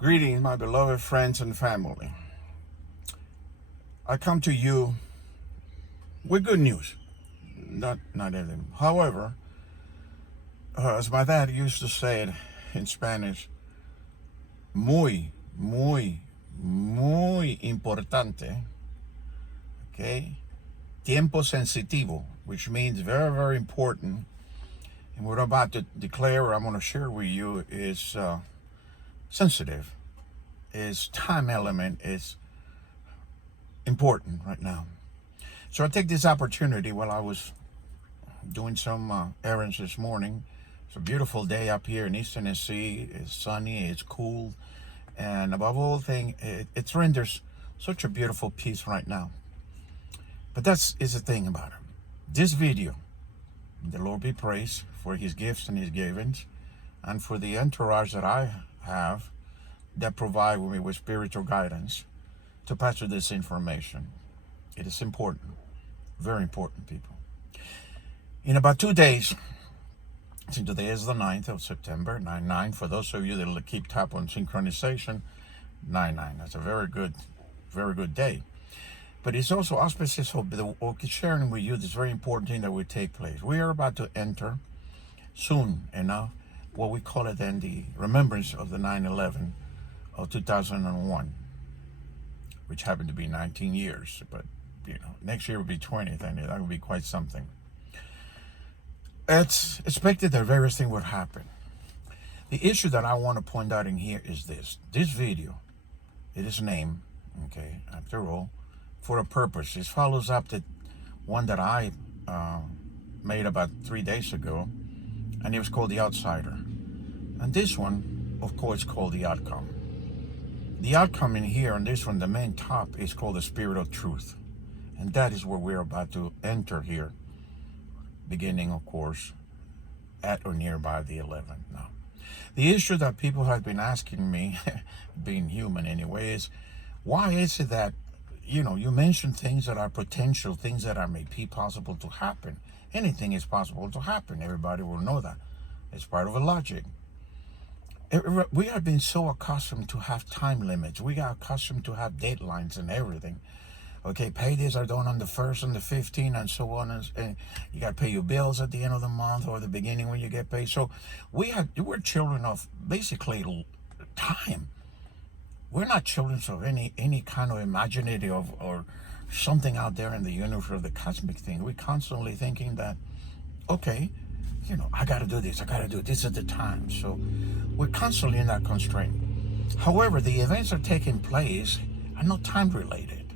Greetings, my beloved friends and family. I come to you with good news. Not everything. However, as my dad used to say it in Spanish, muy importante. Okay? Tiempo sensitivo, which means very, very important. And what I'm about to declare, or I'm going to share with you, is sensitive. Is time element is important right now. So I take this opportunity while I was doing some errands this morning. It's a beautiful day up here in East Tennessee. It's sunny, it's cool, and above all things, it renders such a beautiful peace right now. But that's is the thing about it. This video, the Lord be praised for His gifts and His givings, and for the entourage that I have that provide me with spiritual guidance to pass through this information. It is important, very important, people. In about 2 days, since today is the 9th of September, 9/9, for those of you that will keep tab on synchronization, 9/9, that's a very good day. But it's also auspicious for sharing with you this very important thing that will take place. We are about to enter soon enough what we call it then the remembrance of the 9/11 of 2001, which happened to be 19 years. But, next year will be 20th, and that will be quite something. It's expected that various things would happen. The issue that I want to point out in here is this. This video, it is named, okay, after all, for a purpose. It follows up the one that I made about 3 days ago, and it was called The Outsider. And this one, of course, called The Outcome. The outcome in here, and this one, the main top, is called the Spirit of Truth. And that is where we're about to enter here, beginning, of course, at or nearby the 11th. Now, the issue that people have been asking me, being human anyway, is why is it that, you mention things that are potential, things that are maybe possible to happen. Anything is possible to happen. Everybody will know that. It's part of a logic. We have been so accustomed to have time limits. We got accustomed to have deadlines and everything. Okay, paydays are done on the 1st and the 15th and so on. And you got to pay your bills at the end of the month or the beginning when you get paid. So we're children of basically time. We're not children of any kind of imaginative or something out there in the universe or the cosmic thing. We're constantly thinking that, okay, I got to do this. I got to do this at the time. So we're constantly in that constraint. However, the events that are taking place are not time related.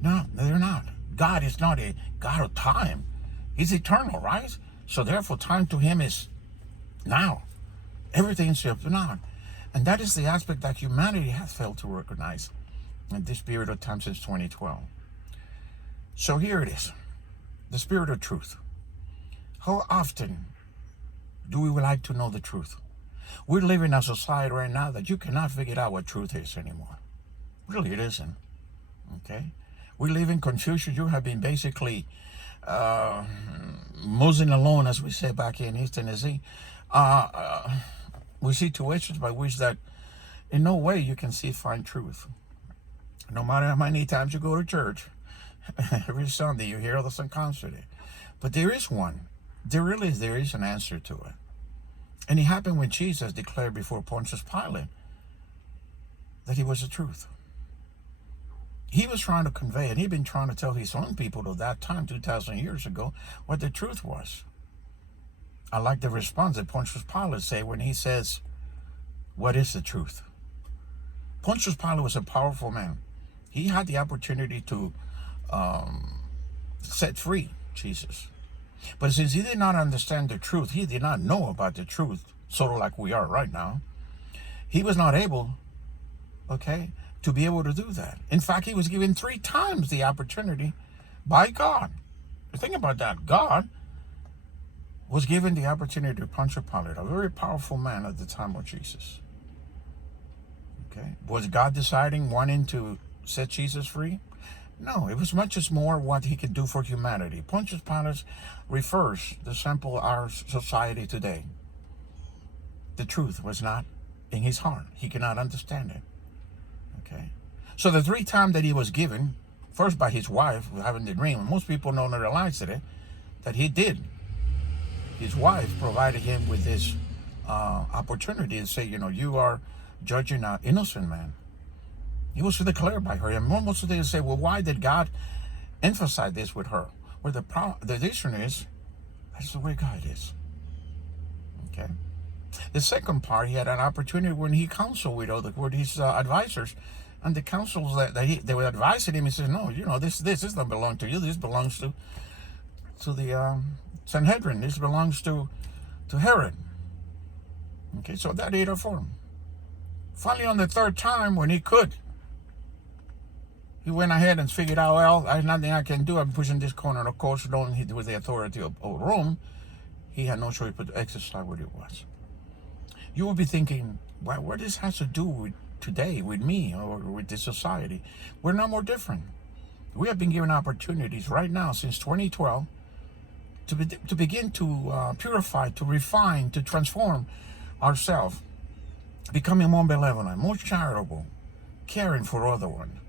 No, they're not. God is not a God of time. He's eternal, right? So therefore, time to Him is now. Everything's up to now. And that is the aspect that humanity has failed to recognize in this period of time since 2012. So here it is. The Spirit of Truth. How often do we like to know the truth? We're living in a society right now that you cannot figure out what truth is anymore. Really, it isn't. Okay? We live in confusion. You have been basically moseying along, as we say back in East Tennessee. We see situations by which that in no way you can find truth. No matter how many times you go to church, every Sunday you hear this constantly. But there is one. There is an answer to it. And it happened when Jesus declared before Pontius Pilate that He was the truth. He was trying to convey, and he'd been trying to tell his own people at that time, 2,000 years ago, what the truth was. I like the response that Pontius Pilate said when he says, what is the truth? Pontius Pilate was a powerful man. He had the opportunity to set free Jesus. But since he did not understand the truth, he did not know about the truth, sort of like we are right now, he was not able, to be able to do that. In fact, he was given 3 times the opportunity by God. Think about that. God was given the opportunity to Pontius Pilate, a very powerful man at the time of Jesus. Okay, was God deciding, wanting to set Jesus free? No, it was much as more what He could do for humanity. Pontius Pilate refers the sample of our society today. The truth was not in his heart. He cannot understand it. Okay. So the 3 times that he was given, first by his wife, having the dream, and most people don't realize it, that he did. His wife provided him with this opportunity to say, you are judging an innocent man. He was declared by her. And most of them say, well, why did God emphasize this with her? Well, the reason is, that's the way God is. Okay. The second part, he had an opportunity when he counseled with his advisors, and the counsels that they were advising him. He says, no, this doesn't belong to you. This belongs to the Sanhedrin. This belongs to Herod. Okay, so that ate her for him. Finally, on the 3rd time, when he could, he went ahead and figured out, well, there's nothing I can do. I'm pushing this corner. Of course, knowing with the authority of Rome, he had no choice but to exercise what it was. You will be thinking, well, what this has to do with today, with me, or with this society? We're no more different. We have been given opportunities right now since 2012 to begin to purify, to refine, to transform ourselves, becoming more benevolent, more charitable, caring for other one.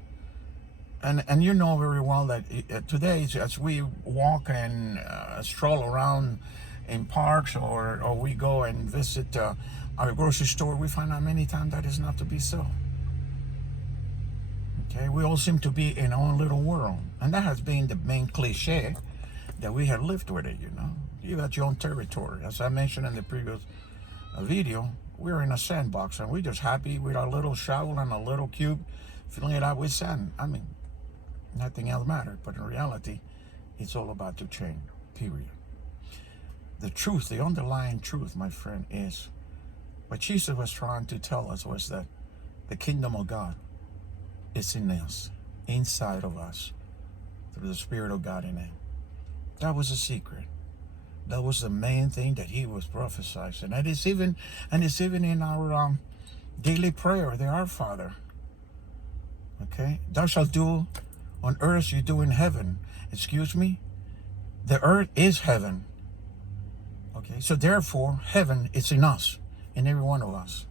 And you know very well that today, as we walk and stroll around in parks, or we go and visit our grocery store, we find out many times that is not to be so. Okay, we all seem to be in our own little world, and that has been the main cliche that we have lived with it. You got your own territory. As I mentioned in the previous video, we're in a sandbox, and we're just happy with our little shovel and a little cube, filling it out with sand. I mean, nothing else matters, but in reality, it's all about to change, period. The truth, the underlying truth, my friend, is what Jesus was trying to tell us was that the kingdom of God is in us, inside of us, through the Spirit of God in it. That was a secret. That was the main thing that he was prophesying. And it's even in our daily prayer, the Our Father. Okay? Thou shalt do on earth, you do in heaven. Excuse me? The earth is heaven. Okay? So therefore, heaven is in us, in every one of us.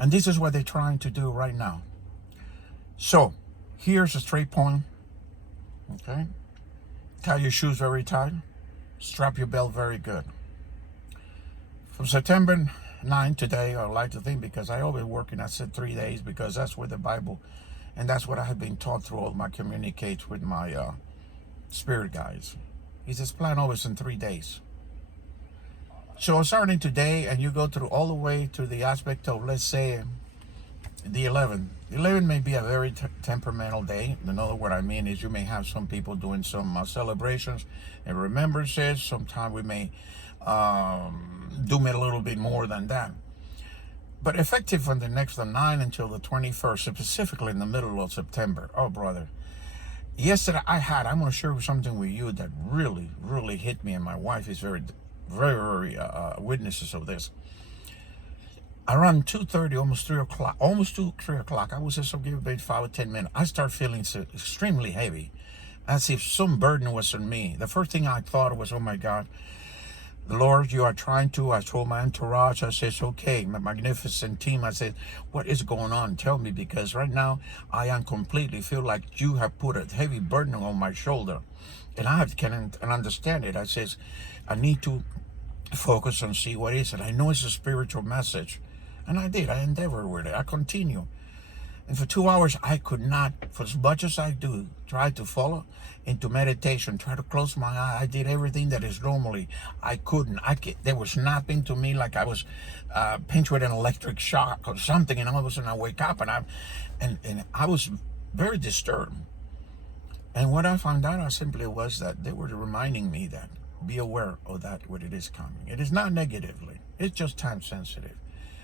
And this is what they're trying to do right now. So, here's a straight point. Okay? Tie your shoes very tight. Strap your belt very good. From September 9 today, I like to think, because I always work in, I said 3 days, because that's where the Bible, and that's what I have been taught through all my communicates with my spirit guides. He says, plan always in 3 days. So starting today, and you go through all the way to the aspect of, let's say, the 11th. The 11th may be a very temperamental day. In other what I mean is, you may have some people doing some celebrations and remembrances. Sometimes we may do it a little bit more than that. But effective from the next 9 until the 21st, specifically in the middle of September. Oh, brother. Yesterday I'm going to share something with you that really, really hit me, and my wife is very, very witnesses of this. Around 2:30, almost 3 o'clock, almost 3 o'clock, I was just give about 5 or 10 minutes. I start feeling so extremely heavy, as if some burden was on me. The first thing I thought was, oh my God, Lord, you are trying to. I told my entourage, I said, okay, my magnificent team, I said, what is going on? Tell me, because right now I am completely feel like you have put a heavy burden on my shoulder, and I can understand it. I says, I need to focus and see what is it. I know it's a spiritual message. And I did. I endeavored with it. I continue. And for 2 hours, I could not, for as much as I do, try to follow into meditation, try to close my eye. I did everything that is normally. I couldn't. There was nothing to me like I was pinched with an electric shock or something. And all of a sudden I wake up, and I was very disturbed. And what I found out simply was that they were reminding me that be aware of that when it is coming. It is not negatively. It's just time sensitive.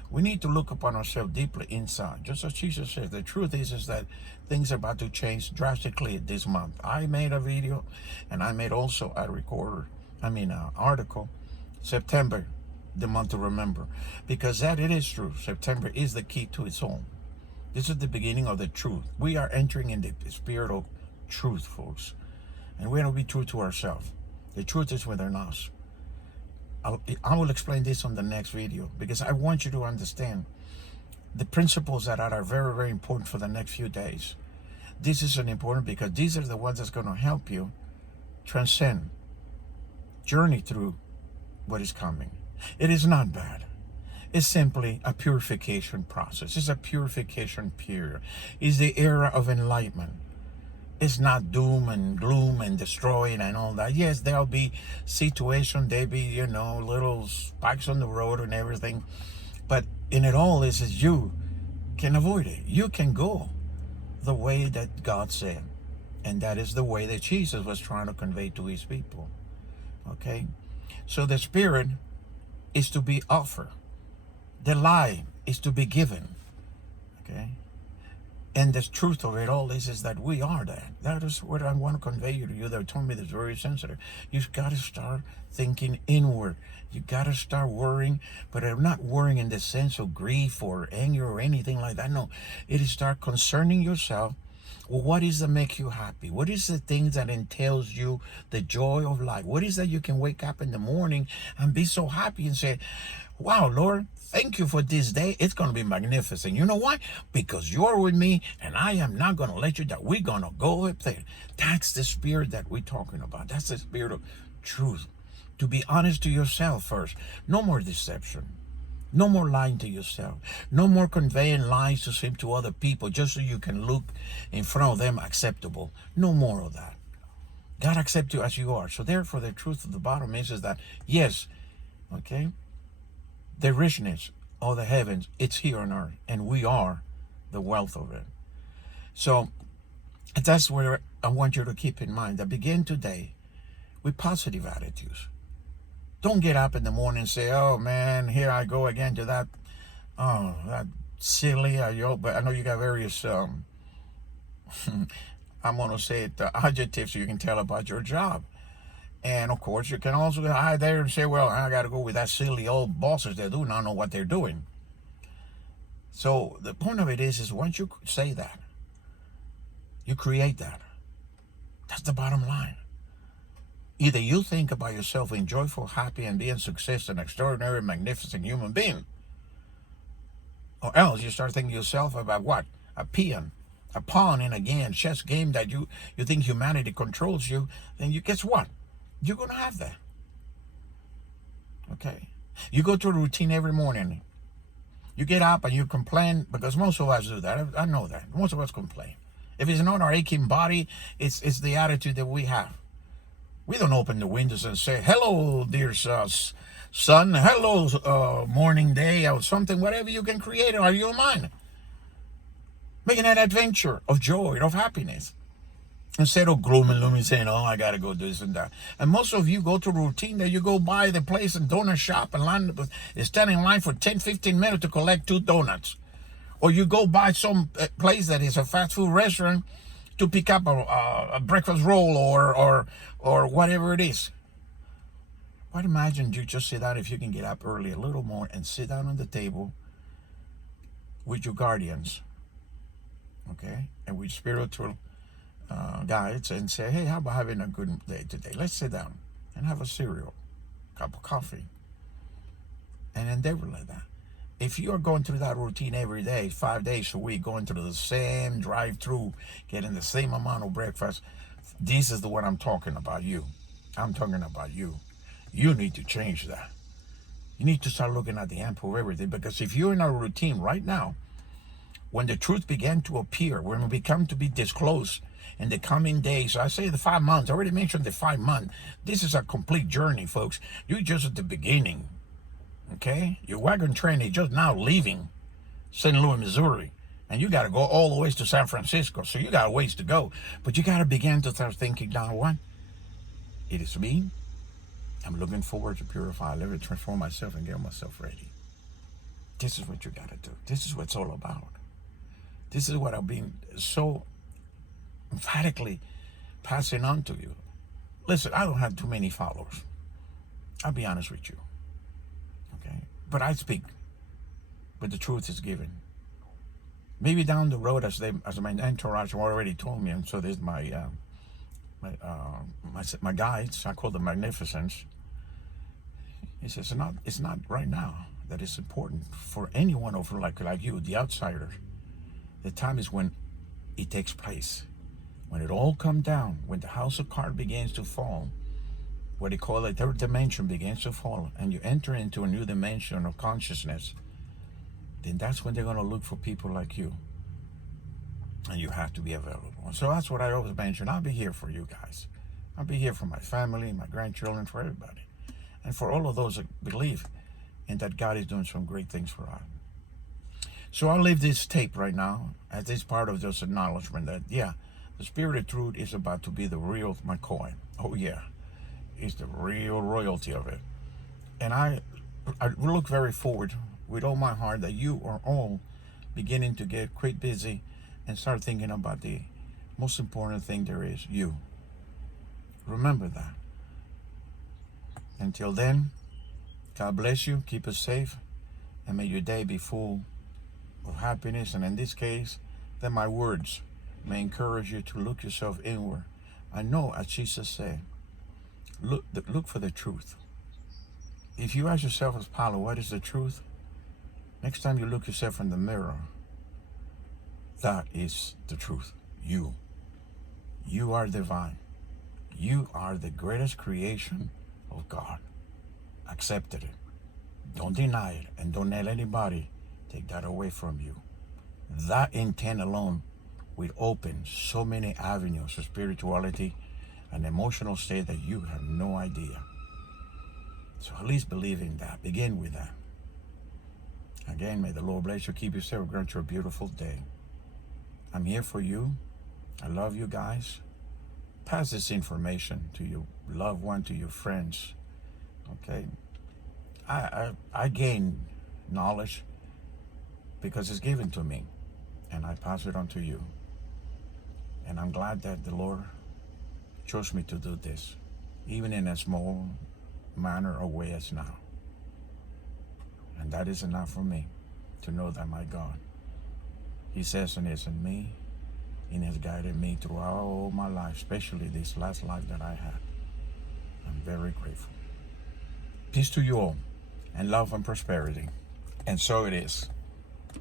We need to look upon ourselves deeply inside. Just as Jesus says, the truth is that things are about to change drastically this month. I made a video, and I made also an article, September, the month to remember. Because that it is true. September is the key to its own. This is the beginning of the truth. We are entering in the spirit of truth, folks. And we have to be true to ourselves. The truth is within us. I will explain this on the next video, because I want you to understand the principles that are very, very important for the next few days. This is an important because these are the ones that's going to help you transcend, journey through what is coming. It is not bad. It's simply a purification process. It's a purification period. It's the era of enlightenment. It's not doom and gloom and destroying and all that. Yes, there'll be situations, there'll be, little spikes on the road and everything. But in it all is you can avoid it. You can go the way that God said. And that is the way that Jesus was trying to convey to his people. Okay? So the spirit is to be offered. The lie is to be given. Okay? And the truth of it all is that we are that. That is what I want to convey to you. They told me that's very sensitive. You've got to start thinking inward. You got to start worrying, but I'm not worrying in the sense of grief or anger or anything like that. No, it is start concerning yourself. Well, what is that make you happy? What is the thing that entails you the joy of life? What is that you can wake up in the morning and be so happy and say, wow, Lord, thank you for this day. It's going to be magnificent. You know why? Because you're with me and I am not going to let you down. We're going to go up there. That's the spirit that we're talking about. That's the spirit of truth. To be honest to yourself first. No more deception. No more lying to yourself. No more conveying lies to other people just so you can look in front of them acceptable. No more of that. God accepts you as you are. So therefore, the truth of the bottom is that, yes, okay, the richness of the heavens, it's here on earth, and we are the wealth of it. So that's where I want you to keep in mind that begin today with positive attitudes. Don't get up in the morning and say, oh man, here I go again to that silly, but I know you got various, I'm going to say it, adjectives you can tell about your job. And of course, you can also hide there and say, well, I got to go with that silly old bosses that do not know what they're doing. So the point of it is once you say that, you create that. That's the bottom line. Either you think about yourself being joyful, happy, and being success, an extraordinary, magnificent human being, or else you start thinking yourself about what? A peon, a pawn in a game, chess game that you think humanity controls you, then you guess what? You're going to have that. Okay? You go through a routine every morning. You get up and you complain, because most of us do that. I know that. Most of us complain. If it's not our aching body, it's the attitude that we have. We don't open the windows and say, hello, dear sun, hello, morning day, or something, whatever you can create out of your mind. Making an adventure of joy, of happiness. Instead of gloom and loom and saying, oh, I got to go do this and that. And most of you go to routine that you go by the place and donut shop and stand in line for 10, 15 minutes to collect 2 donuts. Or you go by some place that is a fast food restaurant to pick up a breakfast roll or whatever it is. But imagine you just sit down, if you can get up early a little more, and sit down on the table with your guardians, okay, and with spiritual guides, and say, hey, how about having a good day today? Let's sit down and have a cereal, cup of coffee, and endeavor like that. If you're going through that routine every day, 5 days a week, going through the same drive-through, getting the same amount of breakfast, this is the one I'm talking about you. I'm talking about you. You need to change that. You need to start looking at the ample of everything, because if you're in a routine right now, when the truth began to appear, when it become to be disclosed in the coming days, I say the 5 months, I already mentioned the 5 months. This is a complete journey, folks. You're just at the beginning. Okay? Your wagon train is just now leaving St. Louis, Missouri. And you got to go all the way to San Francisco. So you got a ways to go. But you got to begin to start thinking, now what? It is me. I'm looking forward to purify, live, and transform myself and get myself ready. This is what you got to do. This is what it's all about. This is what I've been so emphatically passing on to you. Listen, I don't have too many followers. I'll be honest with you. Okay? But I speak. But the truth is given. Maybe down the road, as my entourage already told me, and so there's my guides, I call them magnificence. He says, it's not right now. that is important for anyone over like you, the outsider. The time is when it takes place. When it all comes down, when the house of cards begins to fall, what they call a third dimension begins to fall, and you enter into a new dimension of consciousness, then that's when they're going to look for people like you. And you have to be available. So that's what I always mention. I'll be here for you guys. I'll be here for my family, my grandchildren, for everybody. And for all of those that believe in that God is doing some great things for us. So I'll leave this tape right now as this part of this acknowledgement that, yeah, the Spirit of Truth is about to be the real McCoy. Oh, yeah. It's the real royalty of it. And I look very forward with all my heart that you are all beginning to get quite busy and start thinking about the most important thing there is, you. Remember that. Until then, God bless you, keep us safe, and may your day be full of happiness. And in this case, that my words may encourage you to look yourself inward. I know, as Jesus said, look for the truth. If you ask yourself as Paulo, what is the truth? Next time you look yourself in the mirror, that is the truth. You are divine. You are the greatest creation of God. Accept it. Don't deny it, and don't let anybody take that away from you. That intent alone will open so many avenues of spirituality and emotional state that you have no idea. So at least believe in that. Begin with that. Again, may the Lord bless you, keep you safe, grant you a beautiful day. I'm here for you. I love you guys. Pass this information to your loved one, to your friends. Okay? I gain knowledge because it's given to me, and I pass it on to you. And I'm glad that the Lord chose me to do this, even in a small manner or way as now. And that is enough for me to know that my God, He says and is in me, and has guided me throughout all my life, especially this last life that I had. I'm very grateful. Peace to you all, and love and prosperity. And so it is.